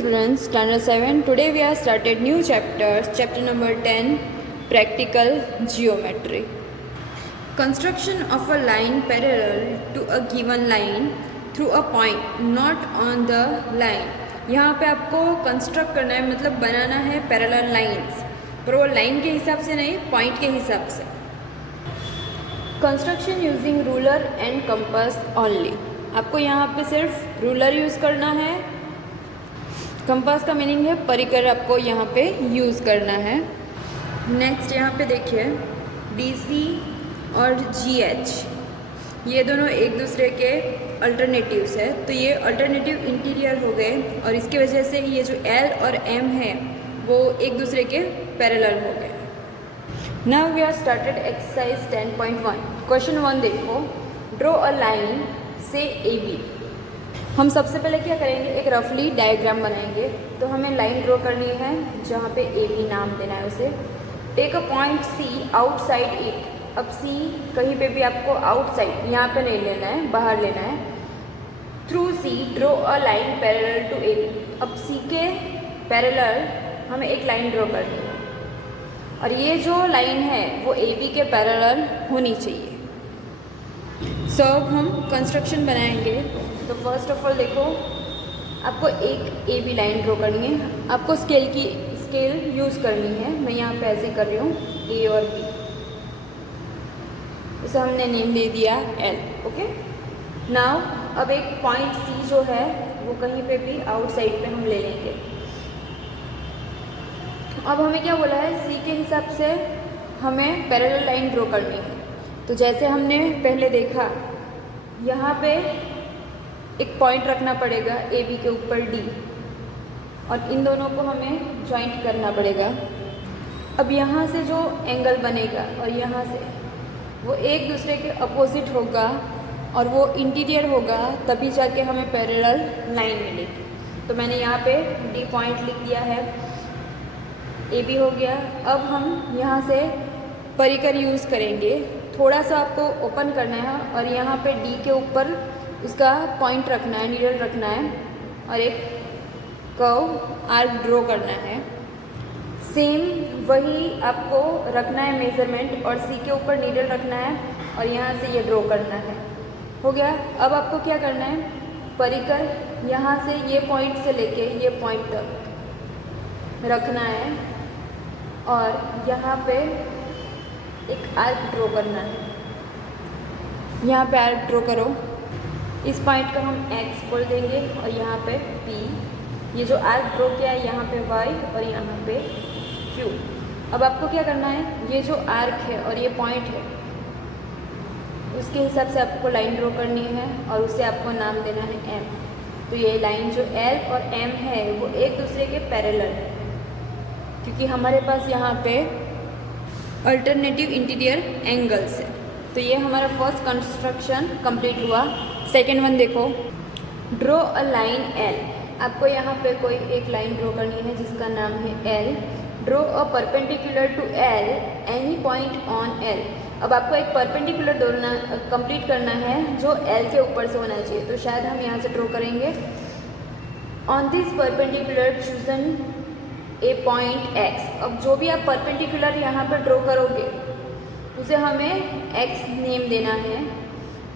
students, standard 7. Today we have started new chapter number 10, practical geometry. Construction of a line parallel to a given line through a point not on the line. यहाँ पे आपको construct करना है, मतलब बनाना है parallel lines, पर वो line के हिसाब से नहीं, पॉइंट के हिसाब से. Construction using ruler and compass only. आपको यहाँ पे सिर्फ रूलर यूज़ करना है. कंपास का मीनिंग है परिकर, आपको यहाँ पे यूज़ करना है. नेक्स्ट यहाँ पे देखिए DC और GH, ये दोनों एक दूसरे के अल्टरनेटिव्स है, तो ये अल्टरनेटिव इंटीरियर हो गए और इसकी वजह से ये जो L और M है वो एक दूसरे के पैरेलल हो गए. Now we are started exercise 10.1. Question 1 देखो, ड्रॉ अ लाइन से AB. हम सबसे पहले क्या करेंगे, एक रफली डायग्राम बनाएंगे. तो हमें लाइन ड्रॉ करनी है जहाँ पे AB नाम देना है उसे. Take a point C outside it. अब C कहीं पे भी आपको आउटसाइड, यहाँ पे नहीं लेना है, बाहर लेना है. Through C draw a line parallel to AB. अब C के पैरेलल हमें एक लाइन ड्रॉ करनी है और ये जो लाइन है वो AB के पैरेलल होनी चाहिए. सो अब हम कंस्ट्रक्शन बनाएंगे. तो फर्स्ट ऑफ ऑल देखो, आपको एक AB लाइन ड्रॉ करनी है. आपको स्केल यूज़ करनी है. मैं यहाँ पे ऐसे कर रही हूँ A और B. इसे हमने नेम दे दिया L. ओके. नाउ अब एक पॉइंट C जो है वो कहीं पे भी आउटसाइड पे हम ले लेंगे. अब हमें क्या बोला है, C के हिसाब से हमें पैरेलल लाइन ड्रॉ करनी है. तो जैसे हमने पहले देखा, यहाँ पे एक पॉइंट रखना पड़ेगा AB के ऊपर D और इन दोनों को हमें जॉइंट करना पड़ेगा. अब यहाँ से जो एंगल बनेगा और यहाँ से वो एक दूसरे के अपोजिट होगा और वो इंटीरियर होगा, तभी जाके हमें पैरेलल लाइन मिलेगी. तो मैंने यहाँ पे D पॉइंट लिख दिया है. AB हो गया. अब हम यहाँ से परिकर यूज़ करेंगे. थोड़ा सा आपको ओपन करना है और यहाँ पे D के ऊपर उसका पॉइंट रखना है, नीडल रखना है और एक कर्व आर्क ड्रॉ करना है. सेम वही आपको रखना है मेज़रमेंट और C के ऊपर नीडल रखना है और यहाँ से ये ड्रॉ करना है. हो गया. अब आपको क्या करना है, परिकर यहाँ से ये पॉइंट से लेके ये पॉइंट तक रखना है और यहाँ पे एक आर्क ड्रॉ करना है. यहाँ पे आर्क ड्रॉ करो. इस पॉइंट का हम X बोल देंगे और यहाँ पे P. ये जो आर्क ड्रॉ किया है यहाँ पे Y और यहाँ पे Q. अब आपको क्या करना है, ये जो आर्क है और ये पॉइंट है उसके हिसाब से आपको लाइन ड्रॉ करनी है और उसे आपको नाम देना है M. तो ये लाइन जो L और M है वो एक दूसरे के पैरेलल है, क्योंकि हमारे पास यहाँ पे अल्टरनेटिव इंटीरियर एंगल्स है. तो ये हमारा फर्स्ट कंस्ट्रक्शन कंप्लीट हुआ. सेकेंड वन देखो, ड्रॉ अ लाइन L. आपको यहाँ पे कोई एक लाइन ड्रॉ करनी है जिसका नाम है L. Draw a perpendicular to L any point on L. अब आपको एक परपेंडिकुलर कंप्लीट करना है जो L के ऊपर से होना चाहिए. तो शायद हम यहाँ से ड्रॉ करेंगे. On this perpendicular chosen A point X. अब जो भी आप परपेंडिकुलर यहाँ पर ड्रॉ करोगे उसे हमें X नेम देना है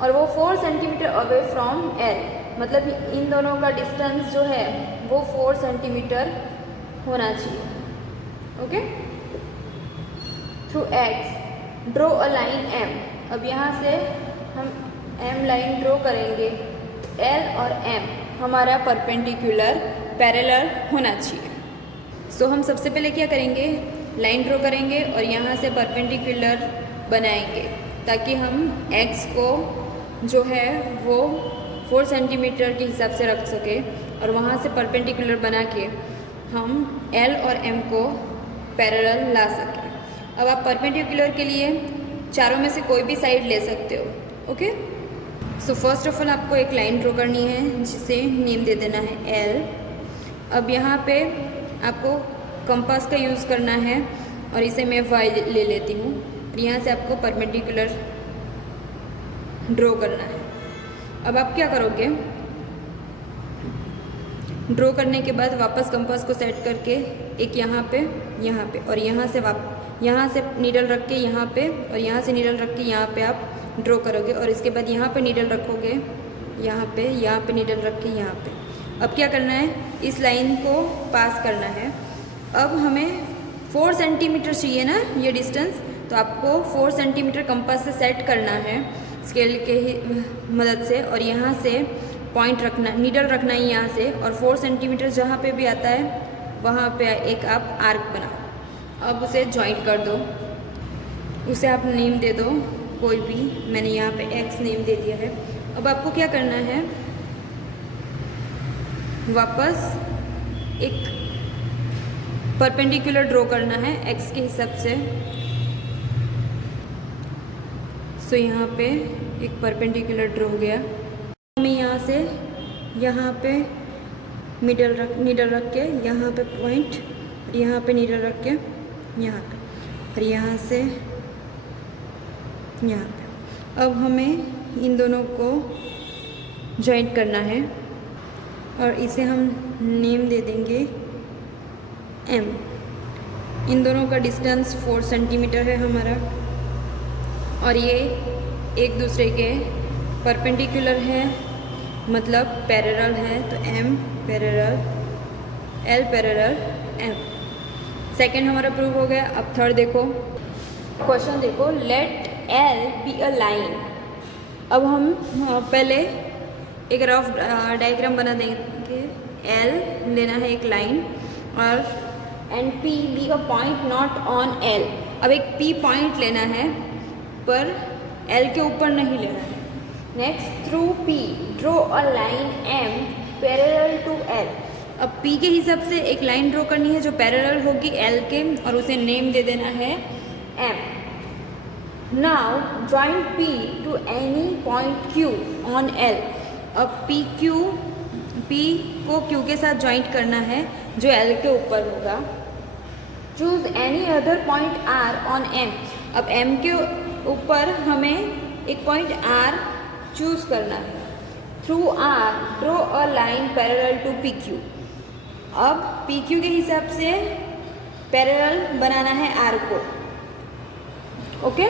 और वो 4 सेंटीमीटर अवे फ्रॉम L. मतलब इन दोनों का डिस्टेंस जो है वो 4 सेंटीमीटर होना चाहिए. Okay. Through X draw a line M. अब यहाँ से हम M लाइन ड्रॉ करेंगे. L और M हमारा परपेंडिकुलर पैरेलल होना चाहिए. सो हम सबसे पहले क्या करेंगे, लाइन ड्रॉ करेंगे और यहाँ से परपेंडिकुलर बनाएंगे ताकि हम X को जो है वो 4 सेंटीमीटर के हिसाब से रख सके और वहाँ से परपेंडिकुलर बना के हम L और M को पैरेलल ला सकें. अब आप परपेंडिकुलर के लिए चारों में से कोई भी साइड ले सकते हो. Okay. So first of all आपको एक लाइन ड्रॉ करनी है जिसे नेम दे देना है L. अब यहाँ पे आपको कंपास का यूज़ करना है और इसे मैं Y ले लेती हूँ और यहाँ से आपको परपेंडिकुलर ड्रॉ करना है. अब आप क्या करोगे, ड्रॉ करने के बाद वापस कंपास को सेट करके एक यहाँ पे और यहाँ से नीडल रख के यहाँ पे और यहाँ से नीडल रख के यहाँ पे आप ड्रॉ करोगे। और इसके बाद यहाँ पे नीडल रखोगे, यहाँ पे नीडल रख के यहाँ पे। अब क्या करना है, इस लाइन को पास करना है। अब हमें 4 सेंटीमीटर चाहिए ना ये डिस्टेंस, तो आपको 4 सेंटीमीटर कंपास से सेट करना है स्केल के मदद से। और यहाँ से पॉइंट रखना, नीडल रखना है यहाँ से, और 4 सेंटीमीटर जहाँ पे भी आता है वहाँ पे एक आप आर्क बनाओ। अब उसे जॉइंट कर दो, उसे आप नेम दे दो कोई भी, मैंने यहाँ पे एक्स नेम दे दिया है। अब आपको क्या करना है, वापस एक परपेंडिकुलर ड्रॉ करना है एक्स के हिसाब से। सो यहाँ पे एक परपेंडिकुलर ड्रॉ हो गया। हमें यहाँ से यहाँ पे नीडल रख के यहाँ पे पॉइंट, यहाँ पे नीडल रख के यहाँ पे, और यहाँ से यहाँ पे। अब हमें इन दोनों को जॉइंट करना है और इसे हम नेम दे देंगे M। इन दोनों का डिस्टेंस 4 सेंटीमीटर है हमारा, और ये एक दूसरे के परपेंडिकुलर है, मतलब पैरेलल है। तो M parallel L parallel M। Second हमारा प्रूव हो गया। अब थर्ड देखो, क्वेश्चन देखो, let L be a line. अब हम पहले एक रफ डायग्राम बना देंगे। L लेना है एक लाइन, और and P be a point not on L। अब एक P पॉइंट लेना है पर L के ऊपर नहीं लेना है। Next, through P draw a line M parallel to L। अब P के हिसाब से एक लाइन ड्रॉ करनी है जो पैरेलल होगी L के, और उसे नेम दे देना है M। Now joint P to any point Q on L। अब P को Q के साथ जॉइंट करना है जो L के ऊपर होगा। Choose any other point R on M। अब M के ऊपर हमें एक पॉइंट R चूज करना है। Through R draw a line parallel to PQ। अब PQ के हिसाब से पैरेलल बनाना है R को। Okay,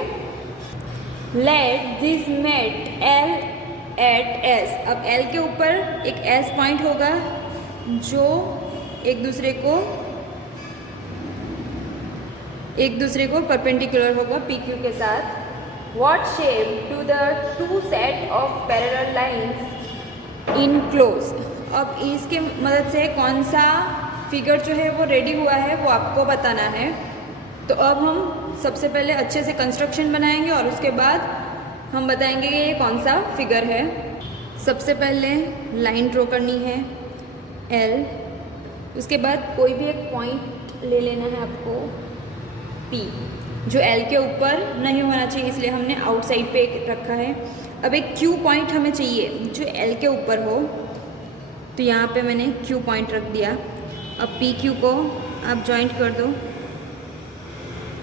let this met L at S। अब L के ऊपर एक S पॉइंट होगा जो एक दूसरे को परपेंडिकुलर होगा PQ के साथ। What shape do the two set of parallel lines enclose? अब इसके मदद से कौन सा फिगर जो है वो रेडी हुआ है वो आपको बताना है। तो अब हम सबसे पहले अच्छे से कंस्ट्रक्शन बनाएंगे और उसके बाद हम बताएंगे कि ये कौन सा फिगर है। सबसे पहले लाइन ड्रॉ करनी है L, उसके बाद कोई भी एक पॉइंट ले लेना है आपको P, जो L के ऊपर नहीं होना चाहिए इसलिए हमने आउटसाइड पे रखा है। अब एक Q पॉइंट हमें चाहिए जो L के ऊपर हो, तो यहाँ पे मैंने Q पॉइंट रख दिया। अब PQ को आप जॉइंट कर दो।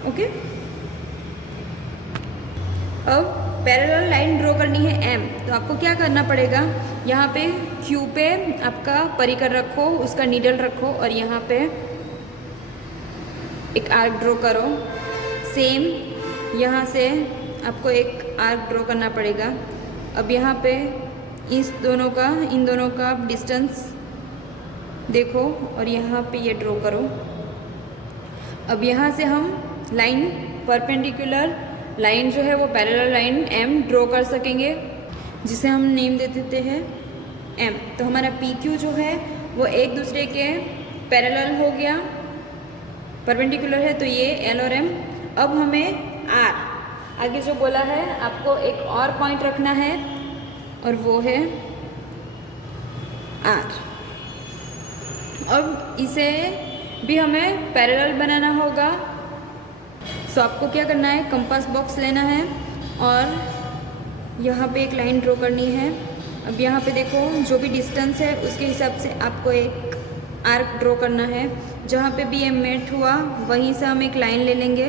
ओके, अब पैरेलल लाइन ड्रॉ करनी है M, तो आपको क्या करना पड़ेगा, यहाँ पे Q पे आपका परिकर रखो, उसका नीडल रखो और यहाँ पे एक आर्क ड्रॉ करो। सेम यहाँ से आपको एक आर्क ड्रॉ करना पड़ेगा। अब यहाँ पे इन दोनों का डिस्टेंस देखो और यहाँ पे ये ड्रॉ करो। अब यहाँ से हम लाइन परपेंडिकुलर लाइन जो है वो पैरेलल लाइन M ड्रॉ कर सकेंगे, जिसे हम नेम दे देते हैं M। तो हमारा PQ जो है वो एक दूसरे के पैरेलल हो गया, परपेंडिकुलर है, तो ये L और M। अब हमें R आगे जो बोला है आपको एक और पॉइंट रखना है और वो है R। अब इसे भी हमें पैरेलल बनाना होगा। सो आपको क्या करना है, कंपास बॉक्स लेना है और यहाँ पे एक लाइन ड्रॉ करनी है। अब यहाँ पे देखो जो भी डिस्टेंस है उसके हिसाब से आपको एक आर्क ड्रॉ करना है। जहाँ पे भी ये मेट हुआ वहीं से हम एक लाइन ले लेंगे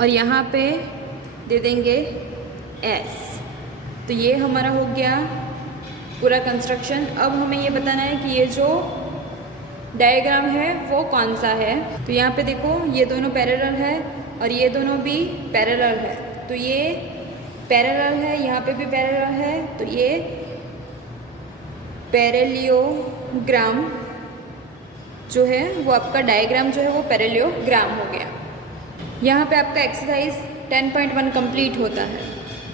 और यहाँ पे दे देंगे S। तो ये हमारा हो गया पूरा कंस्ट्रक्शन। अब हमें ये बताना है कि ये जो डायग्राम है वो कौन सा है। तो यहाँ पे देखो ये दोनों पैरेलल है और ये दोनों भी पैरेलल है, तो ये पैरेलल है, यहाँ पे भी पैरेलल है, तो ये पैरेलियोग्राम जो है वो आपका डायग्राम जो है वो पैरेलियोग्राम हो गया। यहाँ पे आपका एक्सरसाइज 10.1 कंप्लीट होता है।